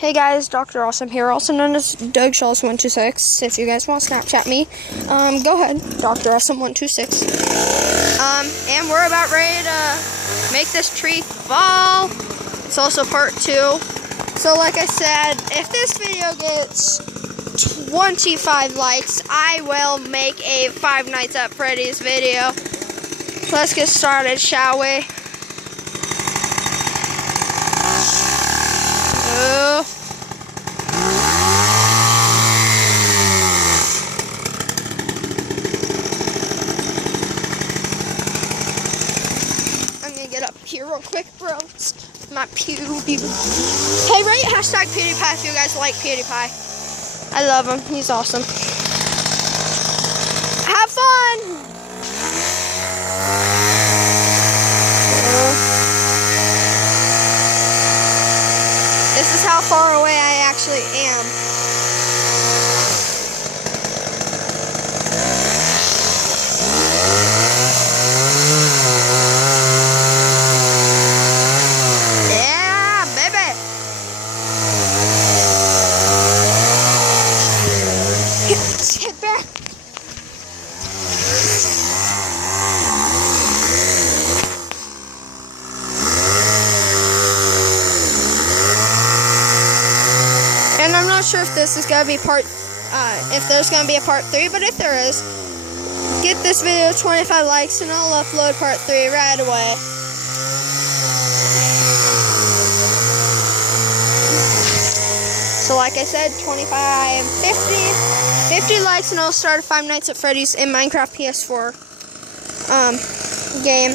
Hey guys, Dr. Awesome here, also known as Doug Schultz 126. If you guys want to Snapchat me, go ahead, Dr. Awesome 126. And we're about ready to make this tree fall. It's also part 2. So like I said, if this video gets 25 likes, I will make a Five Nights at Freddy's video. Let's get started, shall we? I'm gonna get up here real quick, bro. It's my pew. Hey, rate hashtag PewDiePie if you guys like PewDiePie. I love him. He's awesome. Have fun! This is how far away I actually am. Yeah, baby. Get back. And I'm not sure if this is gonna be if there's gonna be a part 3, but if there is, get this video 25 likes and I'll upload part 3 right away. So like I said, 25, 50 likes and I'll start a Five Nights at Freddy's in Minecraft PS4 game.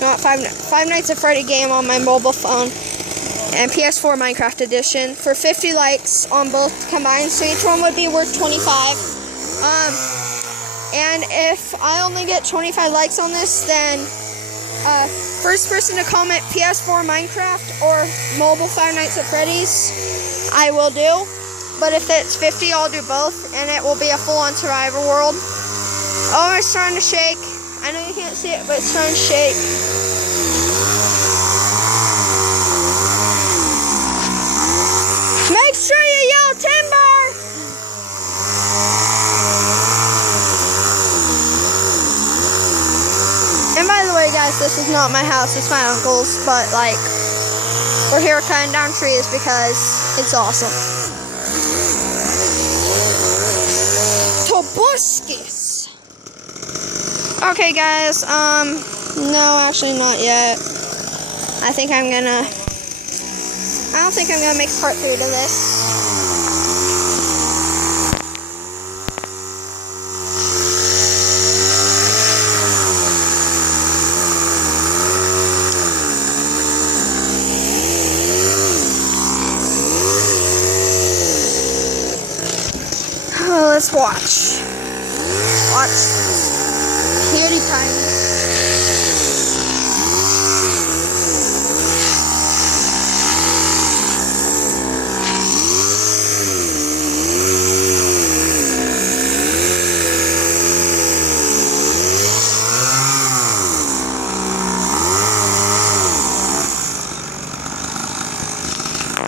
Not Five Nights at Freddy game on my mobile phone. And PS4 Minecraft Edition for 50 likes on both combined, so each one would be worth 25. And if I only get 25 likes on this, then first person to comment PS4 Minecraft or mobile Five Nights at Freddy's, I will do. But if it's 50, I'll do both, and it will be a full-on survivor world. Oh, it's starting to shake. I know you can't see it, but it's starting to shake. Make sure you yell timber! And by the way, guys, this is not my house, it's my uncle's, but like, we're here cutting down trees because it's awesome. Tobuscus! Okay, guys, no, actually not yet. I don't think I'm gonna make part 3 to this. Let's watch. Watch PewDiePie.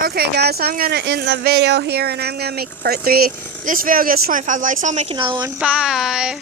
Okay guys, I'm going to end the video here and I'm going to make part 3. This video gets 25 likes, I'll make another one. Bye!